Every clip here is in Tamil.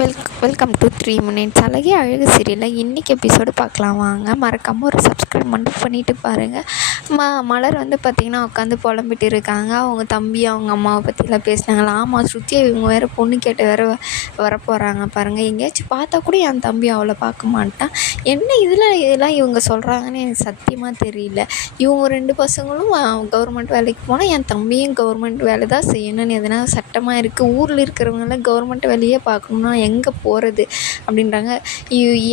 வெல்கம் டு 3 மினிட்ஸ் அழகே அழகு சீரியலில் இன்றைக்கி எபிசோடு பார்க்கலாம் வாங்க. மறக்காமல் ஒரு சப்ஸ்கிரைப் மட்டும் பண்ணிவிட்டு பாருங்கள். மலர் வந்து பார்த்திங்கன்னா உட்காந்து புலம்பிட்டு இருக்காங்க. அவங்க தம்பி அவங்க அம்மாவை பற்றிலாம் பேசினாங்களா. ஆமாம், ஸ்ருதியை இவங்க வேறு பொண்ணு கேட்டு வேறு வரப்போகிறாங்க பாருங்கள். எங்கேயாச்சும் பார்த்தா கூட என் தம்பி அவளை பார்க்க மாட்டான். என்ன இதெல்லாம் இவங்க சொல்கிறாங்கன்னு எனக்கு சத்தியமாக தெரியல. இவங்க 2 பசங்களும் கவர்மெண்ட் வேலைக்கு போனால் என் தம்பியும் கவர்மெண்ட் வேலை தான் செய்யணும்னு எதனா சட்டமாக இருக்குது. ஊரில் இருக்கிறவங்களாம் கவர்மெண்ட் வேலையே பார்க்கணுன்னா எங்கே போகிறது அப்படின்றாங்க.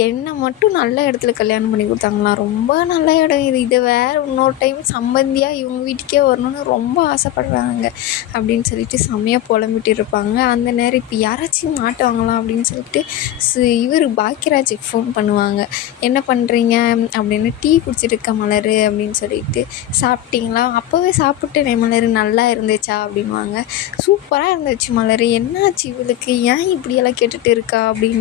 என்னை மட்டும் நல்ல இடத்துல கல்யாணம் பண்ணி கொடுத்தாங்களாம். ரொம்ப நல்ல இடம் இது வேறு இன்னொரு டைம் சம்பந்தியாக இவங்க வீட்டுக்கே வரணும்னு ரொம்ப ஆசைப்படுறாங்க அப்படின்னு சொல்லிட்டு செம்மையாக புலம்பிட்டு இருப்பாங்க. அந்த நேரம் இப்போ யாராச்சும் மாட்டுவாங்களாம் அப்படின்னு சொல்லிட்டு இவர் பாக்கியராஜுக்கு ஃபோன் பண்ணுவாங்க. என்ன பண்ணுறீங்க அப்படின்னு. டீ குடிச்சிட்டு இருக்க மலர் அப்படின்னு சொல்லிட்டு. சாப்பிட்டீங்களா? அப்போவே சாப்பிட்டேனே மலர், நல்லா இருந்துச்சா அப்படின்வாங்க. சூப்பராக இருந்துச்சு மலர், என்னாச்சு இவளுக்கு, ஏன் இப்படியெல்லாம் கேட்டுட்டு இருக்கா அப்படின்னு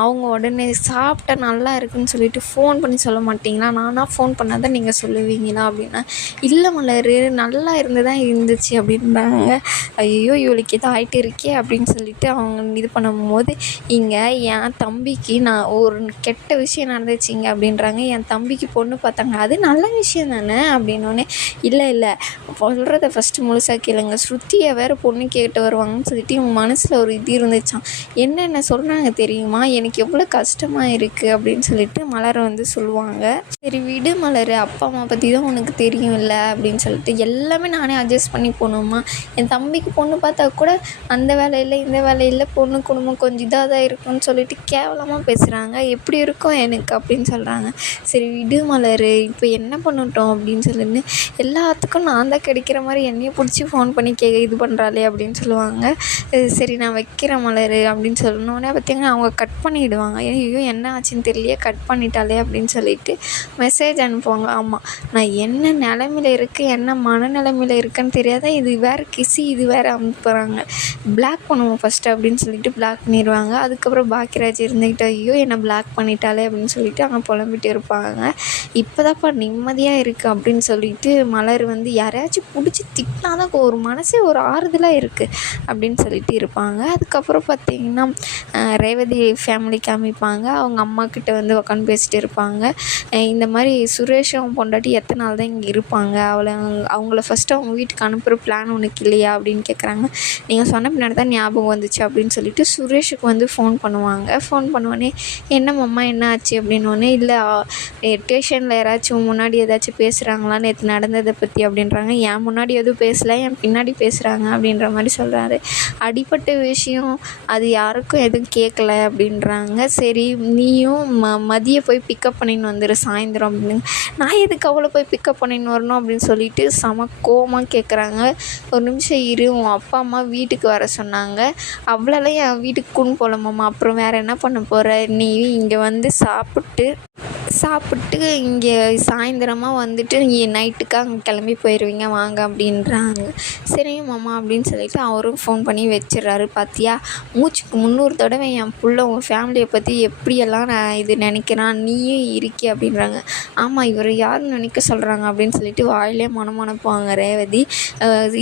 அவங்க உடனே சாப்பிட்டா நல்லா இருக்குன்னு சொல்லிட்டு ஃபோன் பண்ணி சொல்ல மாட்டிங்களா? நானாக ஃபோன் பண்ணால் தான் நீங்கள் சொல்லுவீங்களா அப்படின்னா, இல்லை மலர் நல்லா தான் இருந்துச்சு அப்படின்றாங்க. ஐயோ இவளுக்கு இது ஆகிட்டு இருக்கே அப்படின்னு சொல்லிட்டு அவங்க இது பண்ணும்போது, இங்கே என் தம்பிக்கு நான் ஒரு கெட்ட விஷயம் நடந்துச்சிங்க அப்படின்றாங்க. என் தம்பிக்கு பொண்ணு பார்த்தாங்க, அது நல்ல விஷயம் தானே அப்படின்னோடனே, இல்லை சொல்கிறத ஃபஸ்ட்டு முழுசாக கேளுங்க. ஸ்ருதியை வேறு பொண்ணு கேட்டு வருவாங்கன்னு சொல்லிட்டு இவங்க மனசில் ஒரு இது இருந்துச்சான். என்னென்ன சொல்கிறாங்க தெரியுமா, எனக்கு எவ்வளோ கஷ்டமாக இருக்குது அப்படின்னு சொல்லிட்டு மலர் வந்து சொல்லுவாங்க. சரி விடு மலர், அப்பா அம்மா பற்றி தான் உனக்கு தெரியும் இல்லை அப்படின்னு சொல்லிட்டு எல்லாமே நானே அட்ஜஸ்ட் பண்ணி போகணுமா. என் தம்பிக்கு பொண்ணு பார்த்தா கூட அந்த வேலை இல்லை இந்த வேலை இல்லை, பொண்ணு குடும்பம் கொஞ்சம் இதாக தான் இருக்குன்னு சொல்லிட்டு கேவலமாக பேசுகிறாங்க. எப்படி இருக்கும் எனக்கு அப்படின்னு சொல்கிறாங்க. சரி விடு மலர், இப்போ என்ன பண்ணட்டும் அப்படின்னு சொல்லிட்டு எல்லாத்துக்கும் நான் தான் கிடைக்கிற மாதிரி என்னையை பிடிச்சி ஃபோன் பண்ணி இது பண்ணுறாளே அப்படின்னு சொல்லுவாங்க. சரி நான் வைக்கிறேன் மலர் அப்படின்னு சொல்லணுன்னே பார்த்திங்கன்னா அவங்க கட் பண்ணிவிடுவாங்க. ஐயோ என்ன ஆச்சுன்னு தெரியலையே, கட் பண்ணிட்டாலே அப்படின்னு சொல்லிட்டு மெசேஜ் அனுப்புவாங்க. ஆமாம், நான் என்ன நிலமையில இருக்குது என்ன மனநிலைமையில் இருக்குன்னு தெரியாத, இது வேறு கிசி இது வேறு அனுப்புகிறாங்க, பிளாக் பண்ணுவோம் ஃபஸ்ட்டு அப்படின்னு சொல்லிட்டு பிளாக் பண்ணிடுவாங்க. அதுக்கப்புறம் பாக்கியராஜ் இருந்துக்கிட்டு ஐயோ என்னை பிளாக் பண்ணிட்டாலே அப்படின்னு சொல்லிட்டு அவங்க புலம்பிட்டு இருப்பாங்க. இப்போதான்ப்பா நிம்மதியாக இருக்குது அப்படின்னு சொல்லிட்டு மலர் வந்து யாரையாச்சும் பிடிச்சி திட்டினா தான் ஒரு மனசே ஒரு ஆறுதலாக இருக்குது அப்படின்னு சொல்லிட்டு இருப்பாங்க. அதுக்கப்புறம் பார்த்திங்கன்னா ரேவதி ஃபேமிலி காமிப்பாங்க. அவங்க அம்மாக்கிட்ட வந்து உட்காந்து பேசிகிட்டு இருப்பாங்க. இந்த மாதிரி சுரேஷும் பொண்டாட்டி எத்தனை நாள் தான் இங்கே இருப்பாங்க, அவங்கள ஃபஸ்ட்டு அவங்க வீட்டுக்கு அனுப்புகிற பிளான் உனக்கு இல்லையா அப்படின்னு கேட்குறாங்க. நீங்கள் சொன்ன பின்னாடி தான் ஞாபகம் வந்துச்சு அப்படின்னு சொல்லிட்டு சுரேஷுக்கு வந்து ஃபோன் பண்ணுவாங்க. ஃபோன் பண்ணுவோடனே என்னம்மா என்ன ஆச்சு அப்படின்னோடனே, இல்லை ஸ்டேஷனில் யாராச்சும் முன்னாடி ஏதாச்சும் பேசுகிறாங்களா நேற்று நடந்ததை பற்றி அப்படின்றாங்க. என் முன்னாடி எதுவும் பேசலை, என் பின்னாடி பேசுகிறாங்க அப்படின்ற மாதிரி சொல்கிறாரு. அடிப்பட்ட விஷயம் அது யாருக்கும் எதுவும் கேட்கல அப்படின்றாங்க. சரி நீயும் மதிய போய் பிக்கப் பண்ணின்னு வந்துடு சாயந்தரம் அப்படின்னு. நான் எதுக்கு அவளை போய் பிக்கப் பண்ணின்னு வரணும் அப்படின்னு சொல்லிட்டு செம கோவமாக கேட்குறாங்க. ஒரு நிமிஷம் இரு, உன் அப்பா அம்மா வீட்டுக்கு வர சொன்னாங்க, அவ்வளோலாம் என் வீட்டுக்கு கூண்டு போகலாமாம்மா, அப்புறம் வேறு என்ன பண்ண போகிற, நீ இங்கே வந்து சாப்பிட்டு இங்கே சாயந்தரமாக வந்துட்டு நைட்டுக்கு அங்கே கிளம்பி போயிடுவீங்க வாங்க அப்படின்றாங்க. சரிங்க மாமா அப்படின்னு சொல்லிட்டு அவரும் ஃபோன் பண்ணி வச்சிடுறாரு. பார்த்தியா மூச்சுக்கு 300 தடவை என் புள்ள உன் ஃபேமிலியை பற்றி எப்படியெல்லாம் நான் இது நினைக்கிறான், நீயும் இருக்கே அப்படின்றாங்க. ஆமாம் இவர் யாருன்னு நினைக்க சொல்கிறாங்க அப்படின்னு சொல்லிட்டு வாயிலே மனப்பாங்க ரேவதி.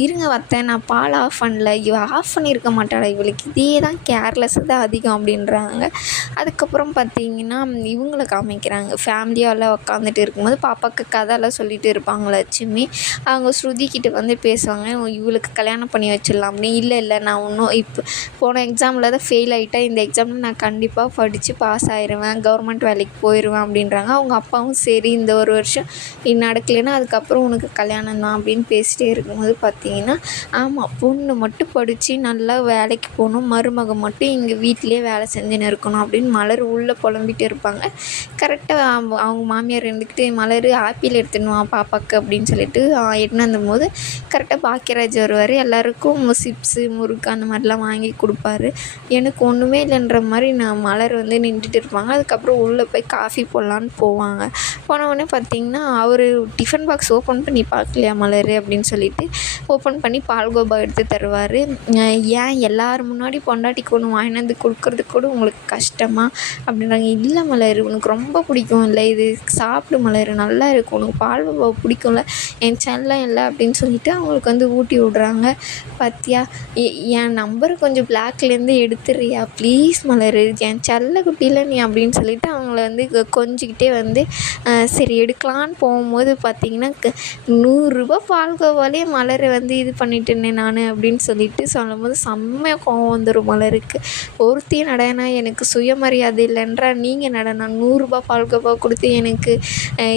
இருங்க வத்தேன், நான் பால் ஆஃப் பண்ணல, இவள் ஆஃப் பண்ணியிருக்க மாட்டாளா, இவளுக்கு இதே தான் கேர்லெஸ் தான் அதிகம் அப்படின்றாங்க. அதுக்கப்புறம் பார்த்திங்கன்னா இவங்களை காமிக்கிறாங்க. ஃபேமிலியாக எல்லாம் உட்காந்துட்டு இருக்கும்போது பாப்பாவுக்கு கதையெல்லாம் சொல்லிட்டு இருப்பாங்க லட்சுமி. அவங்க ஸ்ருதிக்கிட்ட வந்து பேசுவாங்க, இவளுக்கு கல்யாணம் பண்ணி வச்சிடலாம் அப்படின்னு. இல்லை நான் இன்னும் இப்போ போன எக்ஸாமில் தான் ஃபெயில் ஆகிட்டா, இந்த எக்ஸாமில் நான் கண்டிப்பாக படித்து பாஸ் ஆயிடுவேன், கவர்மெண்ட் வேலைக்கு போயிடுவேன் அப்படின்றாங்க. அவங்க அப்பாவும் சரி இந்த ஒரு வருஷம் நடக்கலைன்னா அதுக்கப்புறம் உனக்கு கல்யாணம் தான் அப்படின்னு பேசிகிட்டே இருக்கும்போது பார்த்திங்கன்னா, ஆமாம் பொண்ணு மட்டும் படித்து நல்லா வேலைக்கு போகணும், மருமக மட்டும் இங்கே வீட்டிலே வேலை செஞ்சுன்னு இருக்கணும் அப்படின்னு மலர் உள்ளே புலம்பிட்டு இருப்பாங்க. கரெக்டாக அவங்க மாமியார் இருந்துக்கிட்டு மலர் ஆப்பிள் எடுத்துணுவான் பாப்பாவுக்கு அப்படின்னு சொல்லிட்டு எடுத்துன்னு வந்தபோது கரெக்டாக பாக்கியராஜ் வருவார். எல்லாருக்கும் சிப்ஸு முறுக்கு அந்த மாதிரிலாம் வாங்கி கொடுப்பாரு. எனக்கு ஒன்றுமே இல்லைன்ற மாதிரி நான் மலர் வந்து நின்றுட்டு இருப்பாங்க. அதுக்கப்புறம் உள்ளே போய் காஃபி போடலான்னு போவாங்க. போனவுடனே பார்த்திங்கன்னா அவர் டிஃபன் பாக்ஸ் ஓப்பன் பண்ணி பார்க்கலையா மலர் அப்படின்னு சொல்லிட்டு ஓப்பன் பண்ணி பால்கோபா எடுத்து தருவார். ஏன் எல்லோரும் முன்னாடி பொண்டாட்டிக்கு ஒன்று வாங்கினது கொடுக்குறதுக்கு கூட உங்களுக்கு கஷ்டமா அப்படின்றாங்க. இல்லை மலர் உனக்கு ரொம்ப பிடிக்கும் பிடிக்கும் இல்லை, இது சாப்பிடு மலர் நல்லா இருக்கும், உனக்கு பால்கோவா பிடிக்கும்ல, என் செல்லம் இல்லை அப்படின்னு சொல்லிட்டு அவங்களுக்கு வந்து ஊட்டி விட்றாங்க. பார்த்தியா, என் நம்பர் கொஞ்சம் பிளாக்லேருந்து எடுத்துடுறியா ப்ளீஸ் மலர், என் செல்ல குட்டியில் நீ அப்படின்னு சொல்லிட்டு அவங்கள வந்து கொஞ்சிக்கிட்டே வந்து சரி எடுக்கலான்னு போகும்போது பார்த்திங்கன்னா 100 ரூபா பால்கோவாலே மலரை வந்து இது பண்ணிட்டேனே நான் அப்படின்னு சொல்லிட்டு சொல்லும்போது செம்மையாக கோவம் வந்துடும் மலருக்கு. ஒருத்தையும் நடனா எனக்கு சுயமரியாதை இல்லைன்றா, நீங்கள் நடனா 100 ரூபா பால்கோவா கொடுத்து எனக்கு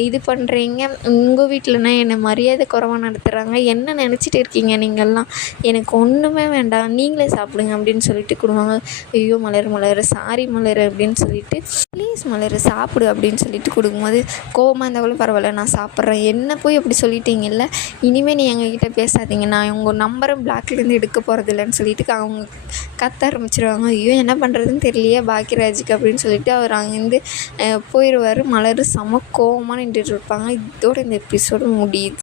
இது பண்ணுறீங்க, உங்கள் வீட்டிலனா என்னை மரியாதை குறைவாக நடத்துகிறாங்க, என்ன நினச்சிட்டு இருக்கீங்க நீங்கள்லாம், எனக்கு ஒன்றுமே வேண்டாம் நீங்களே சாப்பிடுங்க அப்படின்னு சொல்லிட்டு கொடுவாங்க. ஐயோ மலர் சாரி மலர் அப்படின்னு சொல்லிட்டு ப்ளீஸ் மலர் சாப்பிடு அப்படின்னு சொல்லிட்டு கொடுக்கும்போது கோவமாக இருந்தால் கூட பரவாயில்ல நான் சாப்பிட்றேன், என்ன போய் அப்படி சொல்லிட்டீங்கல்ல, இனிமேல் நீ எங்ககிட்ட பேசாதீங்க, நான் உங்கள் நம்பரை பிளாக்லேருந்து எடுக்க போகிறதில்லன்னு சொல்லிட்டு அவங்க கத்த ஆரம்பிச்சிருவாங்க. ஐயோ என்ன பண்ணுறதுன்னு தெரியலையே பாக்கியராஜுக்கு அப்படின்னு சொல்லிட்டு அவர் அங்கேருந்து போயிடுவார். மலர் செம கோவமாக நின்றுட்டு இருப்பாங்க. இதோட இந்த எபிசோடு முடியுது.